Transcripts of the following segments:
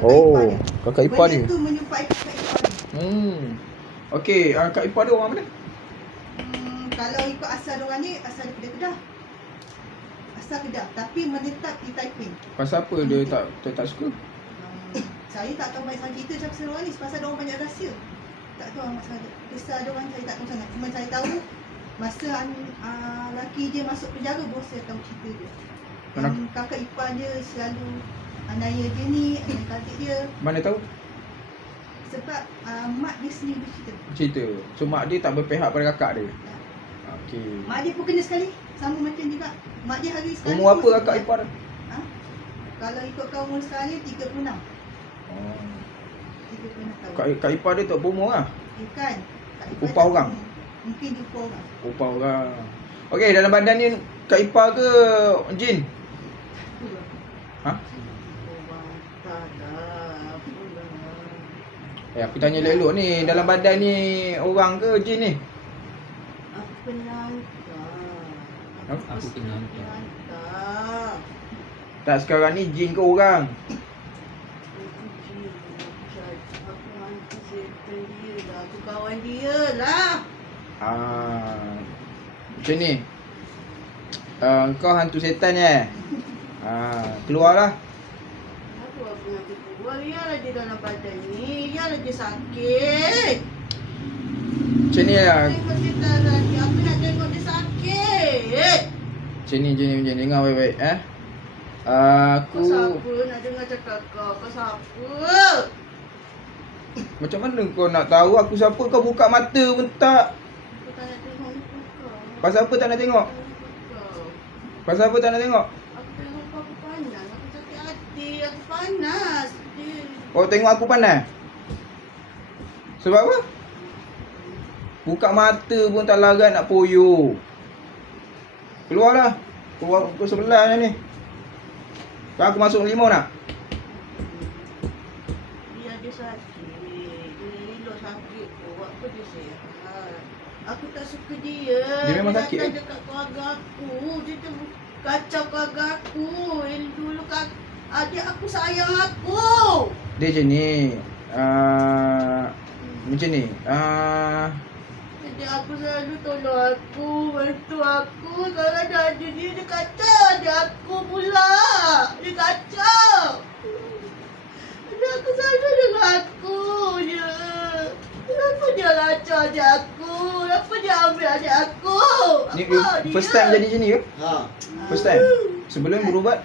Oh, kakak ipar dia. Benda tu menyumpai kakak ipar dia. Okey, kak ipar dia orang mana? Kalau ikut asal diorang ni, asal daripada Kedah. Asal Kedah, tapi menetap di Taiping. Pasal apa dia tak suka? Saya tak tahu banyak sangat cerita pasal diorang ni, pasal diorang banyak rahsia. Tak tahu masalah kisah diorang saya tak tahu sangat. Cuma saya tahu masa laki dia masuk penjara baru saya tahu cerita dia. Kakak ipar dia selalu anaya dia ni, anak adik dia. Mana tahu? Sebab mak dia sendiri Cerita. So mak dia tak berpihak pada kakak dia. Ya. Okey. Mak dia pun kena sekali, sama macam juga. Mak dia hari sekali. Umur apa kakak ipar dia? Kalau ikutkan umur sekarang ni 36. 36 tahun. Kak ipar dia tak berumur lah. Bukan. Upah orang? Mungkin dia upah orang. Upah orang. Okey, dalam badan ni kak ipar ke jin? Ha? Aku tanya elok ni, dalam badan ni orang ke jin ni? Aku penangkap. Aku penangkap. Tak, sekarang ni jin ke orang? Aku kawan dia lah. Macam ni. Kau hantu setan keluarlah. Aku nak keluar. Biarlah dia dalam badan ni. Biarlah dia sakit. Macam ni lah. Tengok dia tak lagi. Aku nak tengok dia sakit. Macam ni. Dengar baik-baik. Kau siapa nak dengar cakap kau? Kau siapa? Macam mana kau nak tahu aku siapa? Kau buka mata pun tak. Aku tak nak tengok muka kau. Pasal apa tak nak tengok? Pasal apa tak nak tengok? Aku tengok kau, aku panas. Aku sakit hati. Aku panas. Kau tengok aku panas? Sebab apa? Buka mata pun tak larat nak poyo. Keluarlah. Keluar pukul 11 ni. Sekarang aku masuk limau nak? Biar dia sakit. Dia elok sakit tu. Buat apa dia sihat. Aku tak suka dia. Dia memang sakit datang dekat keluarga aku. Dia tu kacau keluarga aku. Dulu adik aku sayang aku. Dia macam ni. Macam ni. Adik aku selalu tolong aku, bantu aku. Kalau ada dia kacau adik aku pula. Dia kacau. Adik aku selalu dengan aku je. Kenapa dia kacau adik aku? Kenapa dia ambil adik aku? Ni Apa first dia? time jadi macam ni ke? First time? Sebelum berubat?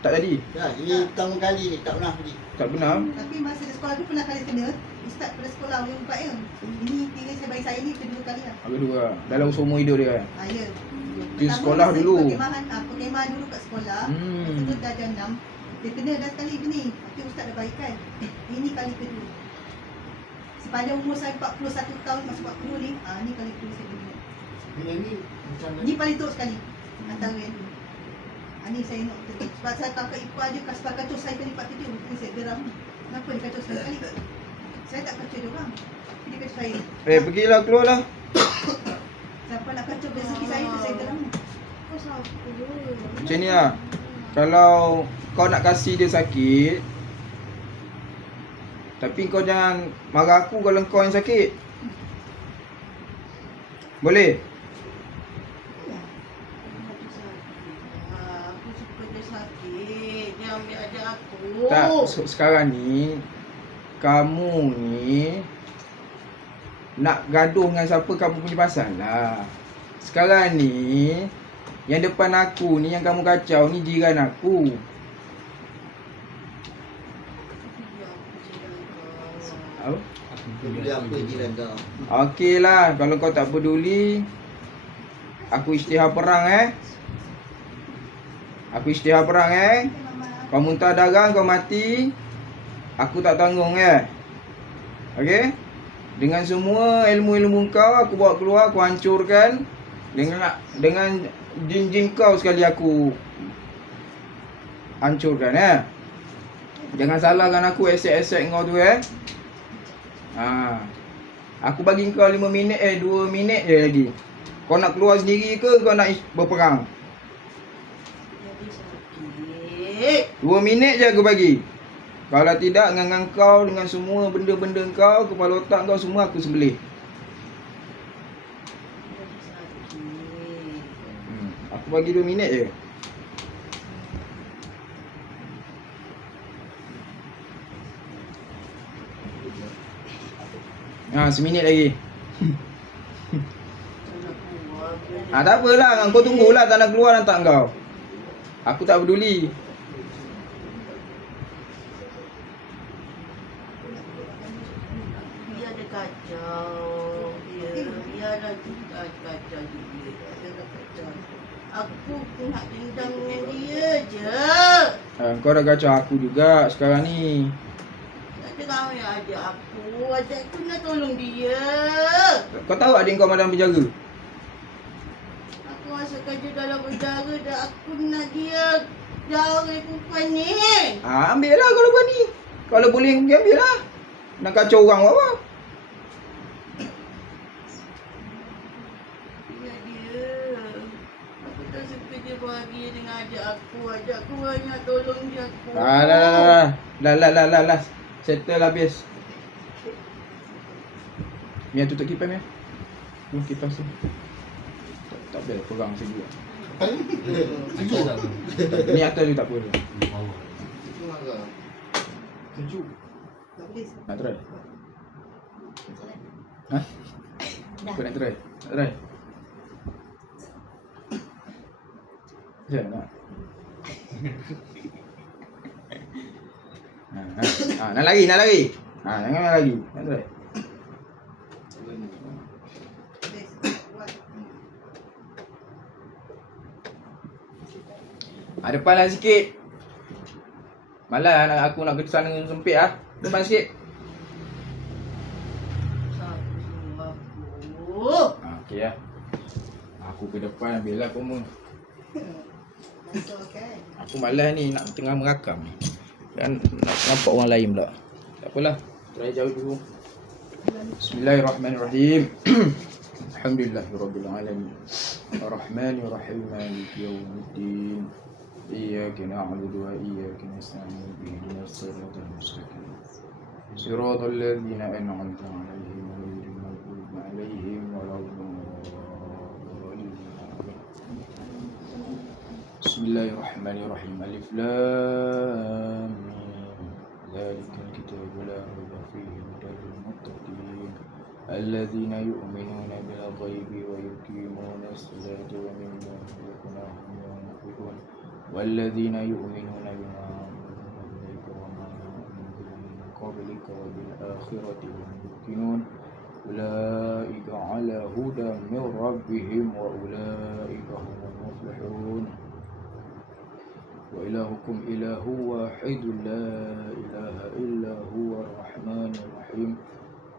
Tak jadi? Ya, ini pertama kali ni, tak pernah pergi. Tak pernah? Tapi masa di sekolah tu pernah kali kena. Ustaz pada sekolah yang 4 ya. Ini kira saya bagi saya ni kedua kali lah. Kedua lah. Dalam seumur hidup dia kan? Ya. Di sekolah dulu. Perkemahan dulu kat sekolah. Masa tu dah jam 6. Dia kena dah sekali ni. Tapi Ustaz dah baikkan. Ini kali kedua. Sepanjang umur saya 41 tahun masuk 40 ni. Ni kali kedua saya kena. Ini macam Ni paling teruk sekali. Antara yang ni. Ni saya nak betul. Sebab saya kakak ipar dia sebab kacau saya kali 4 video. Mungkin saya geram. Kenapa dia kacau saya kali? Saya tak kacau dia orang. Dia kacau saya. Pergilah, keluarlah. Siapa nak kacau rezeki saya tu saya geram. Kau siapa? Macam ni lah. Kalau kau nak kasih dia sakit, tapi kau jangan marah aku kalau kau yang sakit. Boleh? Aku suka dia sakit. Dia ambil adik aku. Tak, sekarang ni kamu ni nak gaduh dengan siapa kamu punya pasal lah. Sekarang ni yang depan aku ni yang kamu kacau ni jiran aku. Apa? peduli apa jiran kau. Okey lah, kalau kau tak peduli, aku isytihar perang Aku isytihar perang Kau muntah darah, kau mati, aku tak tanggung Okey? Dengan semua ilmu-ilmu kau, aku bawa keluar, aku hancurkan. Dengan jin-jin kau sekali aku hancurkan Jangan salahkan aku aset-aset kau tu Aku bagi kau 5 minit 2 minit je lagi. Kau nak keluar sendiri ke kau nak berperang? Jadi sakit. 2 minit je aku bagi. Kalau tidak, dengan kau, dengan semua benda-benda kau, kepala otak kau semua aku sembelih. Jadi sakit. Aku bagi 2 minit je. Seminit lagi. Tak apalah, kau tunggulah tak nak keluar tak kau. Aku tak peduli. Dia ada kacau. Dia ada kacau dia. Dia ada kacau. Aku pun nak dendam dengan dia je. Kau dah kacau aku juga sekarang ni. Tak ada kamu yang ajak aku. Ajak aku nak tolong dia. Kau tahu adik kau madam penjara? Aku masa kerja dalam penjara dah aku nak dia jauh dari perempuan ni. Ambil lah kalau berani. Kalau boleh ambil lah. Nak kacau orang apa? Ingat dia. Aku tak suka dia bahagia dengan ajak aku. Ajak aku banyak tolong dia aku. Lah. Settle habis. Mia tutup kipas Mia. Kipas tu. Tak boleh pegang segi. Sejuk tak apa? Ni atas tu tak apa. Sejuk. Nak try? Kau nak try? Tak try? Nak? Nak lagi. Jangan nak lagi. Nak try? Depanlah sikit. Malas aku nak ke sana sempit ah. Depan sikit. Okey lah. Aku ke depan ambil lah pun. Aku malas ni nak tengah merakam ni. Kan nak nampak orang lain pula. Tak apalah. Try jauh dulu. Bismillahirrahmanirrahim. Alhamdulillahirabbil alamin. Arrahmanirrahim. Maliki yaumiddin. Iyyaka na'budu wa iyyaka nasta'in. Ihdinas siratal mustaqim. Siratal ladzina an'amta 'alaihim ghairil maghdubi 'alaihim waladdallin. Bismillahirrahmanirrahim. Alif lam mim. Dzalikal kitabu la raiba fihi hudal lil muttaqin. Alladzina yu'minuna bil ghaibi wa yuqimuna as-salata wa mimma razaqnahum yunfiqun. والذين يؤمنون بما أنزل إليك وما أنزل من قبلك وبالآخرة هم يوقنون أولئك على هدى من ربهم وأولئك هم المفلحون وإلهكم إله واحد لا إله إلا هو الرحمن الرحيم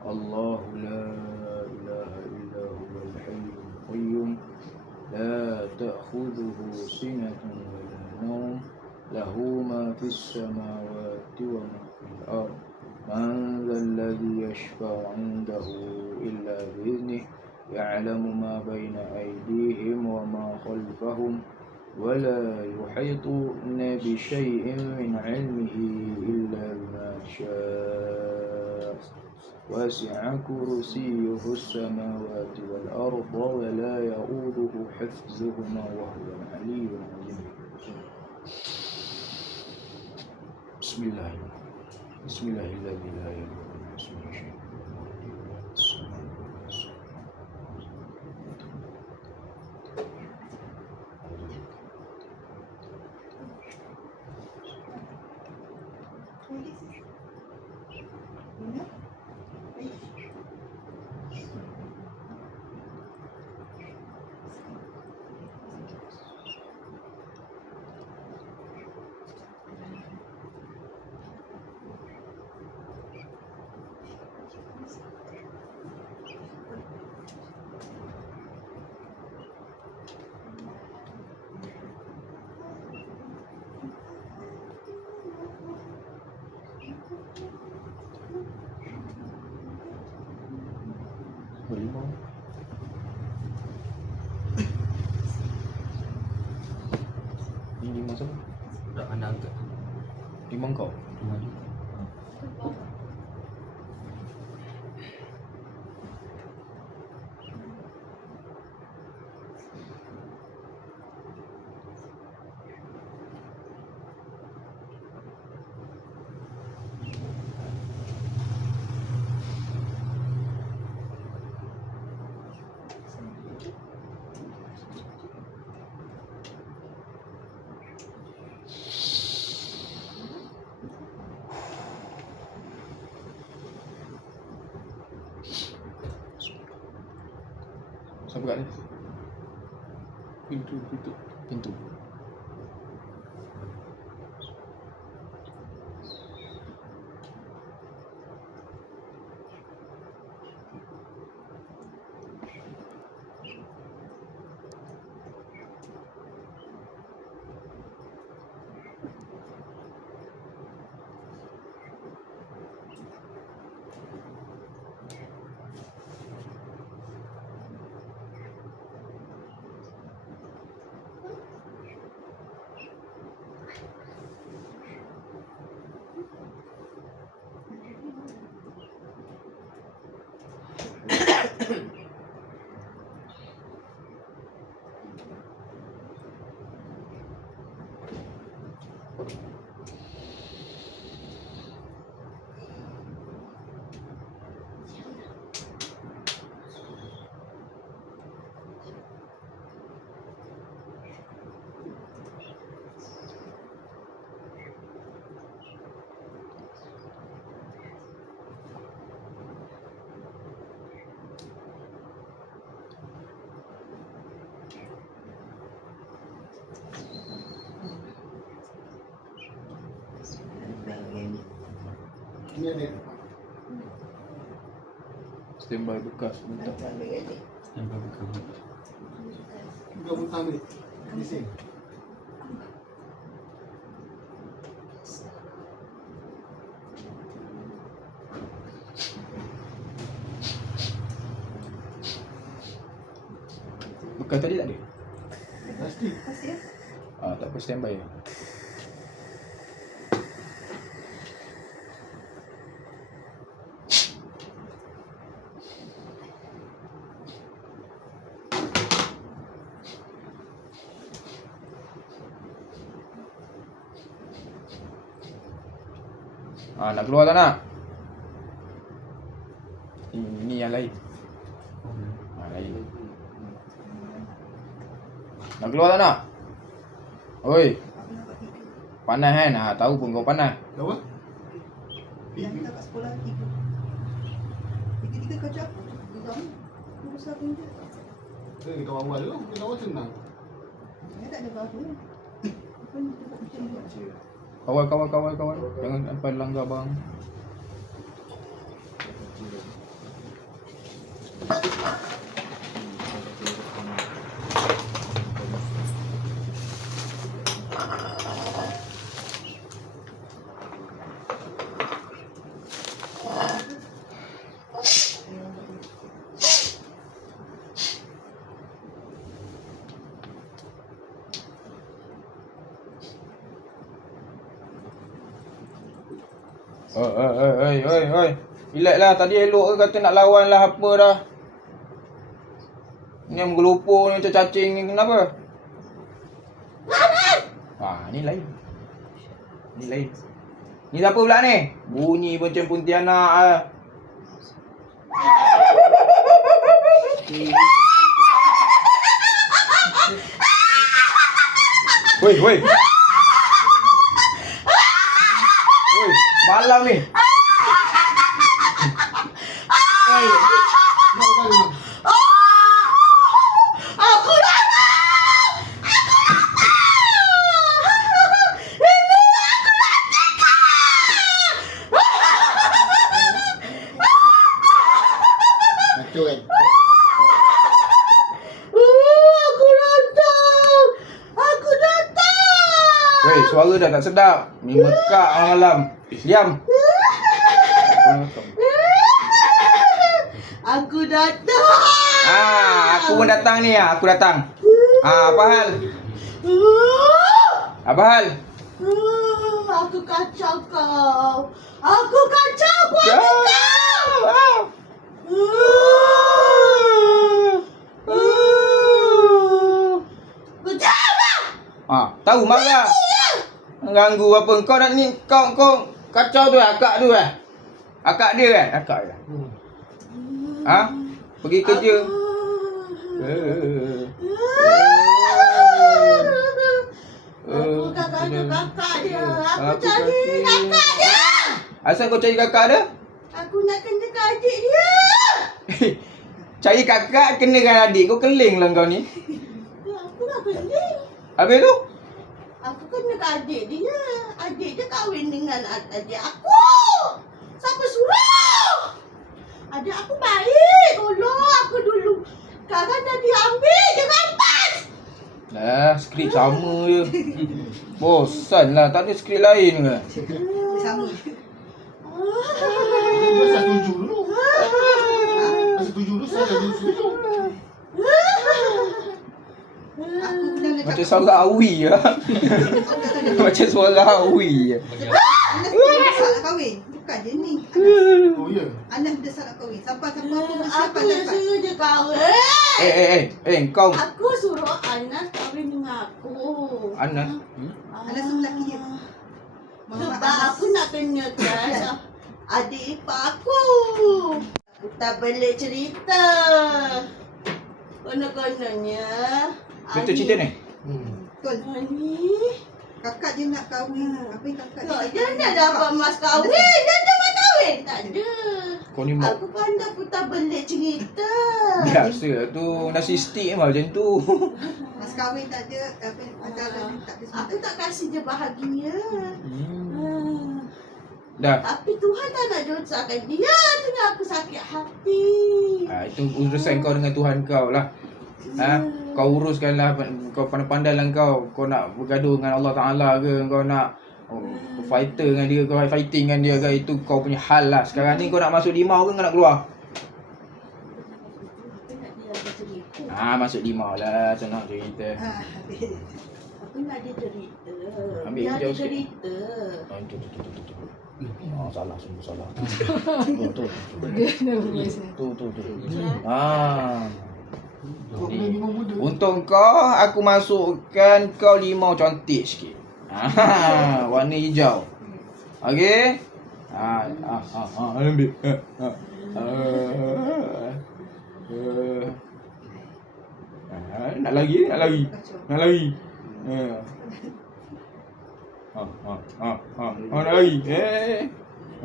الله لا إله إلا هو الحي القيوم لا تأخذه سنة ولا نوم له ما في السماوات وما في الأرض من ذا الذي يشفع عنده إلا بإذنه يعلم ما بين أيديهم وما خلفهم ولا يحيطون بشيء من علمه إلا بما شاء وسع كرسيه السماوات والأرض ولا يؤوده حفظهما وهو العلي العظيم بسم الله الذي لا يضر مع اسمه شيء Berlimau. Ini limau siapa? Tak pandang angkat. Limau kau? Limau juga. buka ni? Pintu. Pintu. Ni ada. Standby bekas minta. Buka butang ni. Bising. Bekas tadi tak ada? Plastik. Tak apa, standby. Nak keluar tak nak? Ini yang lain. Lain. Nak keluar tak nak? Oi. Panas kan? Tahu pun kau panas. Apa? Yang kita kat sekolah tiga kau cakap geram. Kau besar pun je. Kita awal dulu. Kita awal senang. Saya tak ada apa-apa. Apa ni kita macam ni? Kawal. Jangan sampai langgar bang. Oi. Relax lah. Tadi elok ke kata nak lawan lah apa dah. Ni yang menggelupur ni macam cacing ni. Kenapa? Ni lain. Ni siapa pula ni? Bunyi macam Pontianak lah. Woi. Malam ni. Aku dah Kacau kan? Aku datang. Weh, suara dah tak sedap. Ni mekak malam. Diam. Aku datang. Aku pun datang ni. Aku datang. Apa hal? Apa hal? Aku kacau kau. Aku kacau keluarga kau. Tahu marah. Ganggu apa? Kau nak ni kau kacau tu akak tu Akak dia Akak dia. Pergi kerja. Aku kakak dia. Aku cari kakak dia. Asal kau cari kakak dia? Aku nak kena adik dia. Cari kakak kenakan adik. Kau keling lah kau ni. Aku nak keling. Habis tu? Aku kena ke adik dia. Adik dia kahwin dengan adik aku. Siapa suruh? Adik aku baik. Tolong aku dulu. Sekarang dah diambil. Dia rampas. Lah, skrip sama je. Bosan lah. Tak ada skrip lain ke? Sama. Saya setuju dulu. Saya setuju dulu. Saya dah setuju. Aku bilang dekat Macam suara Awi lah. Macam suara Awi je. Anas dia desak nak kahwin. Bukan je ni. Oh ya. Anas desak nak kahwin. Siapa-siapa pun mesti Aku pandai yang suruh dia kahwin. Kau Aku suruh Anas kahwin dengan aku. Anas. Anas tu lelaki dia. Sebab aku nak kenakan adik ipar aku. Aku tak boleh cerita. Konon-kononnya Betul cerita ni? Betul. Ani Kakak dia nak kahwin. Apa yang kakak dia nak dapat mas kahwin. Dia ada mas kahwin. Tak ada. Kau ni mak. Aku pandai putar belik cerita. Biasa tu narsistik memang macam tu. Mas kahwin tak ada. Apa antara ni tak ada. Aku tak kasih dia bahagia. Dah. Tapi Tuhan tak nak dosakkan dia. Tengah aku sakit hati. Itu urusan kau dengan Tuhan kau lah. Kau uruskanlah. Kau pandai-pandai lah kau. Kau nak bergaduh dengan Allah Ta'ala ke? Kau nak fighter dengan dia, kau fighting dengan dia ke? Itu kau punya hal lah. Sekarang ni kau nak masuk limau ke kau nak keluar? Aku nak dia ada cerita. Masuk limau lah. Senang cerita. Habis. Aku nak dia cerita. Ambil Dia hijau ada sikit. cerita. Tu. Salah, semua salah. Tu. Kau kena limau muda. Untuk kau, aku masukkan kau limau cantik sikit. Warna hijau. Okey? Ambil. Nak lagi? Nak lagi? Nak lagi? Nak lagi?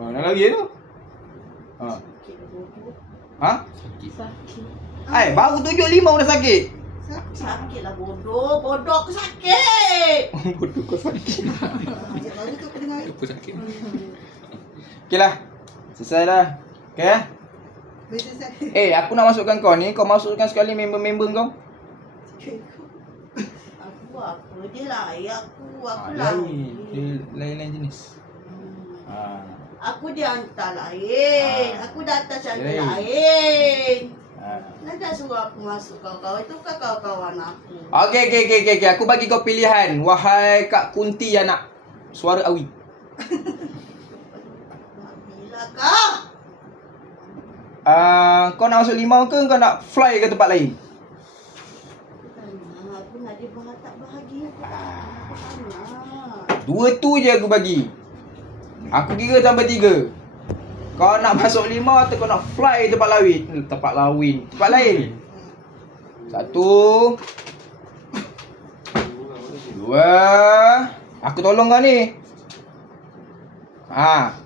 Nak lagi tu? Sakit. Baru tunjuk limau dah sakit. Sakit lah bodoh. Bodoh aku sakit. Bodoh kau sakit. Baru tu aku dengar. Aku sakit. Okey lah. Selesai dah. Okey lah. Betul saya. Aku nak masukkan kau ni. Kau masukkan sekali member-member kau. Aku apa dia layak aku. Aku Lain. lain. Lain-lain jenis. Aku dia hantar lain. Aku datang cara Lain. lain. Dah suruh aku masuk kawan-kawan. Itu kan kawan-kawan aku. Okey. Aku bagi kau pilihan. Wahai Kak Kunti anak. Suara Awi. Nak bila kau? Kau nak masuk limau ke kau nak fly ke tempat lain? Aku nak dia tak bahagia. Aku tak nak. Dua tu je aku bagi. Aku kira sampai 3. Kau nak masuk limau atau kau nak fly tempat lain? Tempat lain. 1 2. Aku tolong kau ni.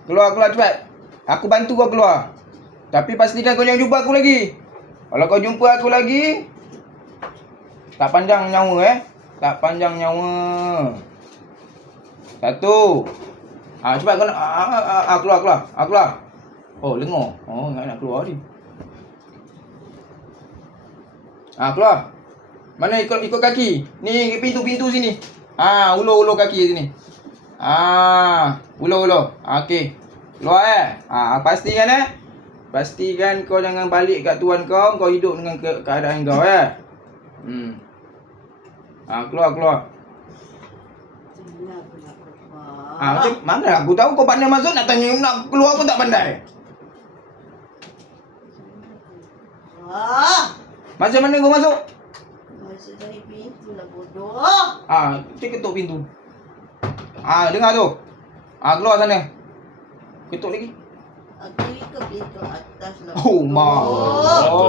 Keluar cepat. Aku bantu kau keluar. Tapi pastikan kau jangan jumpa aku lagi. Kalau kau jumpa aku lagi, tak panjang nyawa Tak panjang nyawa. 1. Cepat kau nak keluar. Oh, lengur. Oh, nak keluar ni. Keluar. Mana ikut kaki. Ni pintu sini. Ulur kaki sini. Ulur. Okey. Keluar pastikan Pastikan kau jangan balik kat tuan kau hidup dengan keadaan kau keluar. Sebenarnya aku nak keluar. Macam mana aku tahu kau pandai masuk nak tanya nak keluar pun tak pandai. Macam mana kau masuk? Masuk dari pintu lah bodoh. Ketuk pintu. Dengar tu. Keluar sana. Ketuk lagi. Aku ke pintu atas lah.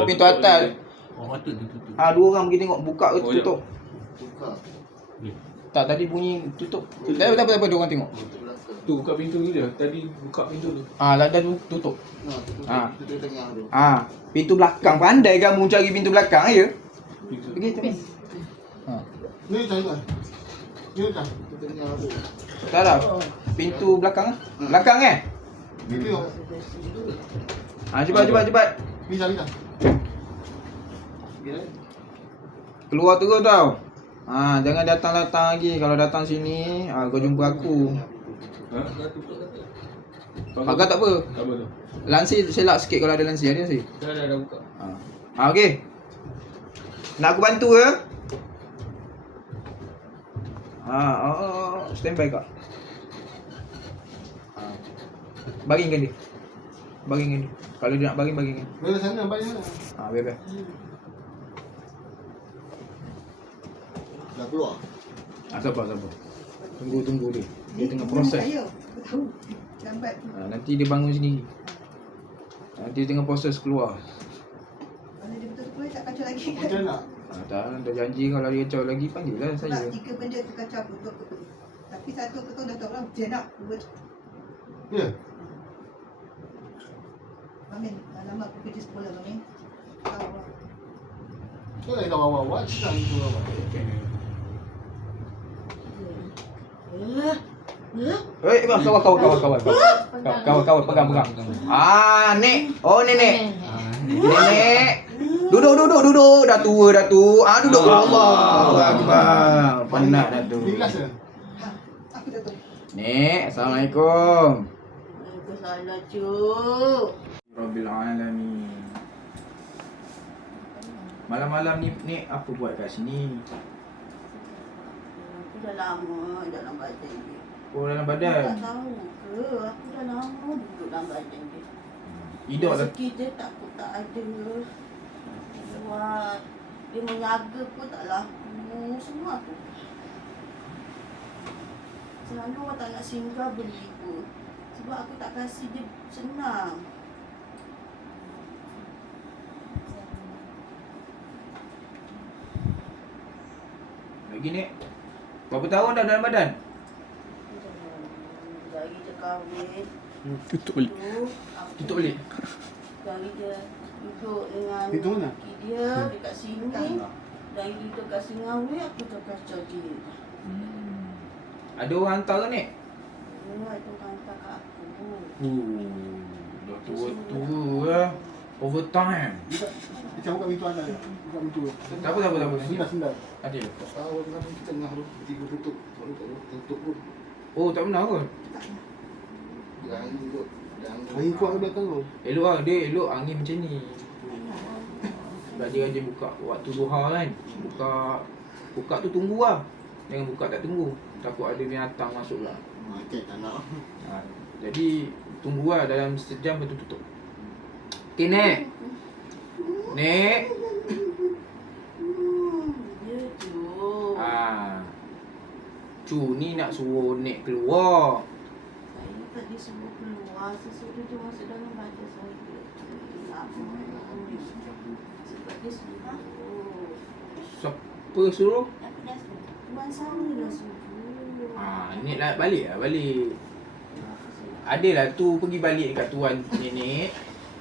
Pintu atas. Patut tutup. Dua orang pergi tengok buka ke tutup. Buka. Tak, tadi bunyi tutup. Tak apa, dua orang tengok. Tutup belakang. Tu buka pintu ni dia. Tadi buka pintu tu. Dah tutup. Ah. Pintu tengah tu. Pintu belakang. Pandai kamu cari pintu belakang ya? Pintu. Pergi teman. Ni cari kan. Ni dah. Pintu tengah tu. Tak dah. Pintu belakang ah. Belakang Pintu yo. Cepat. Ni cari dah. Keluar terus tau. Jangan datang lagi. Kalau datang sini, kau jumpa aku. Ha? Agak tak apa. Tak apa tu. Lansir selak sikit kalau ada lansir. Ada lansir? Dah buka. Okey. Nak aku bantu ke? Stand by kak. Baringkan dia. Kalau dia nak baringkan. Dari sana banyak mana? Biar. Dah keluar. Sabar. Tunggu dia. Dia tengah proses. Saya tahu. Lambat. Nanti dia bangun sendiri. Nanti dia tengah proses keluar. Kalau dia betul keluar tak kacau lagi kan? Macam nak? Dah janji kalau dia kacau lagi panggil lah Sebab saya. 3 benda tu kacau betul. Tapi satu kau dah tahu orang dia nak buat. Ya. Amin. Lama aku kerja sekolah Amin. Tahu lah. Kau lagi dah awal-awal. Cakap itu awal. Kawan, pegang. Nek. Oh, nenek. Nenek. Duduk. Dah tua. Duduk. Allahu Akbar. Penat dah tu. Ni kelas ke? Aku dah tahu. Nek, Assalamualaikum. Waalaikumsalam, Cuk. Rabbil alamin. Malam-malam ni Nek apa buat kat sini? Aku dah lama dalam badan dia. Oh, dalam Tak badan. tahu ke? Aku dah lama duduk dalam badan dia. Hidup lah. Rezeki dia takut tak ada. Lewat. Dia menyaga pun tak laku. Semua tu. Selalu orang tak nak singgah beli pun. Sebab aku tak kasih dia senang. Lagi Nek. Berapa tahun dah dalam badan? Dari dia kahwin. Tutup balik. Aku Tutup balik. Dari dia duduk dengan Itu mana? laki dia dekat sini. Dari dia duduk kat Singawi, aku dah kacau dia. Ada orang hantar ke Nek? Itu hantar kat aku. Dah tua lah. Overtime. Macam buka pintu anda. Buka pintu. Tak apa. Sendal. Ada. Tak tahu kenapa di tengah tu. Tiba tutup. Kalau tak tutup pun. Oh, tak pernah kot. Jangan duduk. Angin kuat ke belakang tu? Elok lah. Dia elok angin macam ni. Sebab dia buka waktu duha kan. Buka tu tunggu lah. Jangan buka tak tunggu. Takut ada binatang masuk lah. Okey, tak nak. Jadi tunggu lah dalam sejam lepas tu tutup. Okay Nek. Nek. Ya tu. Cu ni nak suruh Nek keluar. Saya tadi semua keluar. Sesudah dia masuk dalam badan saya. Sebab dia suruh aku. Siapa suruh? Tuan saya lah suruh. Nek nak balik lah balik. Adalah tu pergi balik dekat tuan nenek.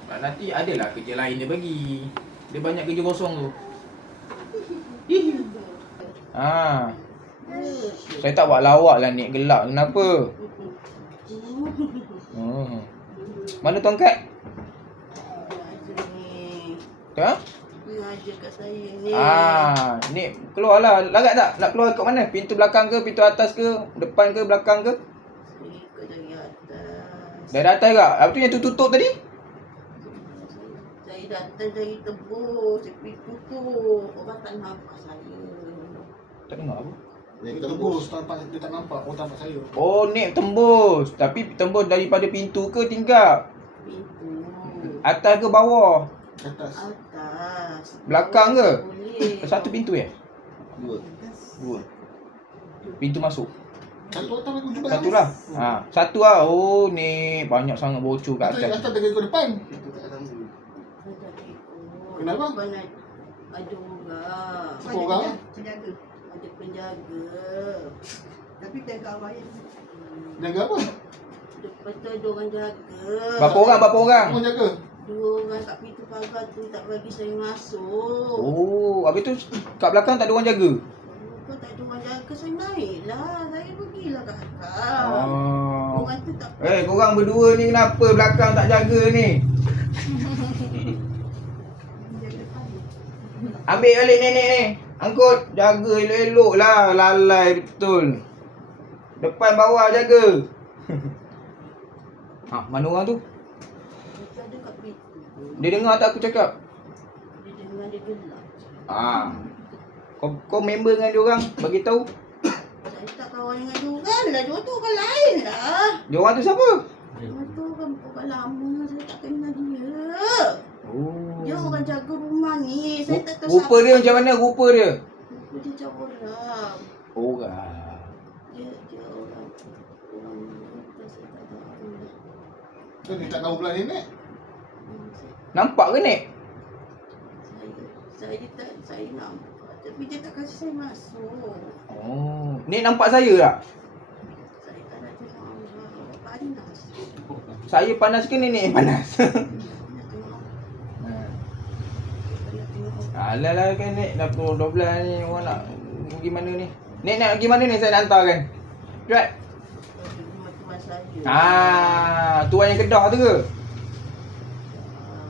Nanti adalah kerja lain dia bagi. Dia banyak kerja kosong tu. Saya tak buat lawak lah Nek gelak. Kenapa? Mana tongkat? Ha? Mengaja kat saya ni. Nek keluarlah. Larat tak? Nak keluar kat mana? Pintu belakang ke? Pintu atas ke? Depan ke? Belakang ke? Saya ikut dari atas. Dari atas ke? Apa tu yang tu tutup tadi? Saya datang dari tebus. Saya pergi tutup. Orang tak nampak saya. Tak dengar apa? Dia tembus tanpa dia tak nampak. Oh, tampak saya. Oh, Nek tembus. Tapi tembus daripada pintu ke tingkap? Pintu. Atas ke bawah? Atas. Atas. Belakang ke? Boleh. Satu pintu Dua. Dua. Pintu masuk. Satu atas aku jumpa. Satu lah. Satu lah. Oh, Nek banyak sangat bocor kat Atas atas. dengan ikut depan. Itu tak ada. Kenapa? Ada orang. Siapa orang? Penjaga. Ada penjaga. Tapi penjaga awal ni. Jaga apa? Lepas tu ada orang jaga. Berapa orang? Berapa orang? Kau jaga? 2 orang kat pintu pagar tu tak bagi saya masuk. Oh, habis tu kat belakang tak ada orang jaga? Kau tak ada orang jaga, saya naiklah. Saya pergilah kat atas. Oh. Orang tu tak Korang berdua ni kenapa belakang tak jaga ni? Ambil balik nenek ni. Angkut. Jaga elok-elok lah. Lalai betul. Depan bawah jaga. Mana orang tu? Dia ada kat pintu. Dia dengar tak aku cakap? Dia dengar dia gelak. Kau member dengan dia orang? Bagi tahu. Saya tak kawan dengan dia orang lah. Dia tu orang lain lah. Dia orang tu siapa? Dia tu orang lama. Saya tak kenal dia. Oh. Dia orang jaga rumah ni. Saya tak tahu Rupa dia macam mana? Rupa dia? Rupa dia macam orang. Orang. Dia orang. Saya tak tahu lah. Kau ni tak tahu pula nenek? Nampak ke Nek? Saya nampak. Tapi dia tak kasi saya masuk. Oh. Nek nampak saya tak? Saya tak nak tengok orang panas. Saya panas ke nenek yang panas? Nak tengok. Nak tengok. Alah lah kan Nek. Dah pukul 12 ni. Orang nak pergi mana ni? Nek nak pergi mana ni? Saya nak hantarkan. Cepat. Rumah tuan saya. Tuan yang Kedah tu ke?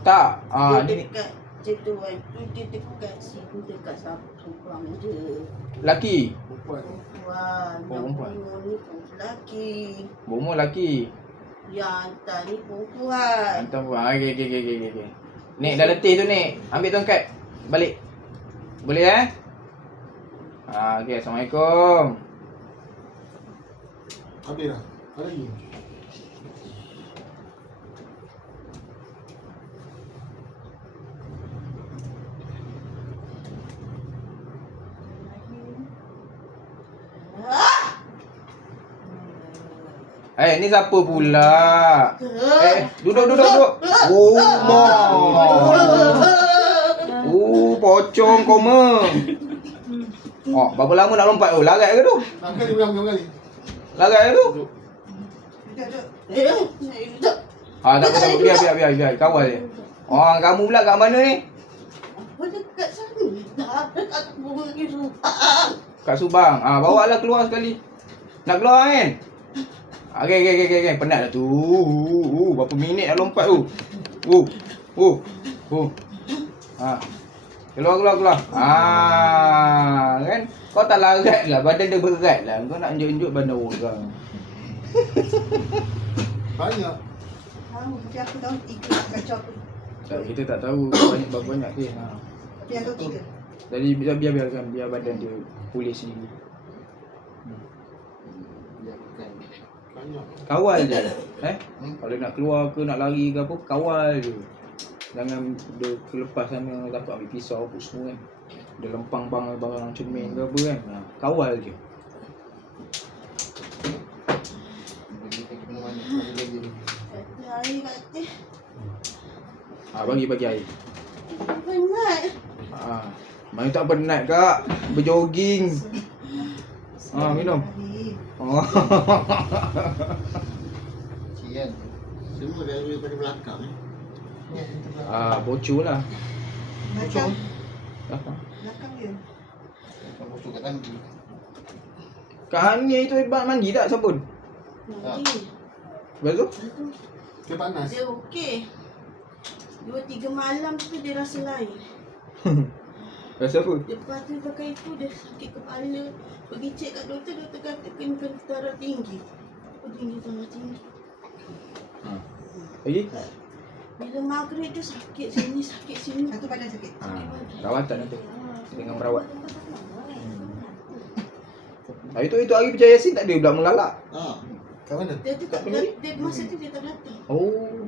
Tak. Dia Ni dekat tuan tu, dia dekat situ, dekat Sabang je. laki. Perempuan. Perempuan. Oh, perempuan. Yang bunuh ni pun lelaki. Bomo laki. Yang hantar ni perempuan. Hantar pun. Okey. Nek dah letih tu Nek. Ambil tongkat. Balik. Boleh okey. Assalamualaikum. Habis dah. Ada lagi? Ni siapa pula? Duduk. Oh, pocong koma. Berapa lama nak lompat tu? Larat ke tu? Angkat dia ulang kali. Larat ke tu? Tak. Tak apa. Biar. Kawal dia. Kamu pula kat mana ni? Apa dekat sana? Tak. Dekat bunga lagi Subang. Kat Subang. Bawa lah keluar sekali. Nak keluar kan? Okey. Penat dah tu. Berapa minit dah lompat tu? Keluar. Kan? Kau tak larat lah. Badan dia berat lah. Kau nak unjuk-unjuk badan orang. Banyak. Tahu, tapi aku tahu 3 kacau aku. Tak, kita tak tahu banyak kes. Tapi yang tahu 3. Jadi biarkan badan dia pulih sendiri. Banyak. Kawal je. Kalau nak keluar ke nak lari ke apa, kawal je. Jangan dia kelepas sana dapat ambil pisau apa semua kan. Dia lempang barang cermin ke apa kan. Kawal je. Air kata. Bagi air. Penat. Mana tak penat kak. Berjoging. Minum. Sian. Semua dah daripada belakang Bocor lah. Belakang. Apa? Belakang dia. Kau bosok kat tangki. Kak Hani tu hebat mandi tak sabun? Nanti. Lepas tu? Dia panas. Dia okey. 2-3 malam tu dia rasa lain. Rasa apa? Lepas tu pakai itu dia sakit kepala. Pergi cek kat doktor kata kena darah tinggi. Apa tinggi darah tinggi? Lagi? Bila maghrib tu sakit sini. Satu badan sakit. Rawatan itu. Dengan merawat. Itu hari percaya Yasin tak ada budak melalak. Kat mana? Dia masa tu dia tak datang. Oh.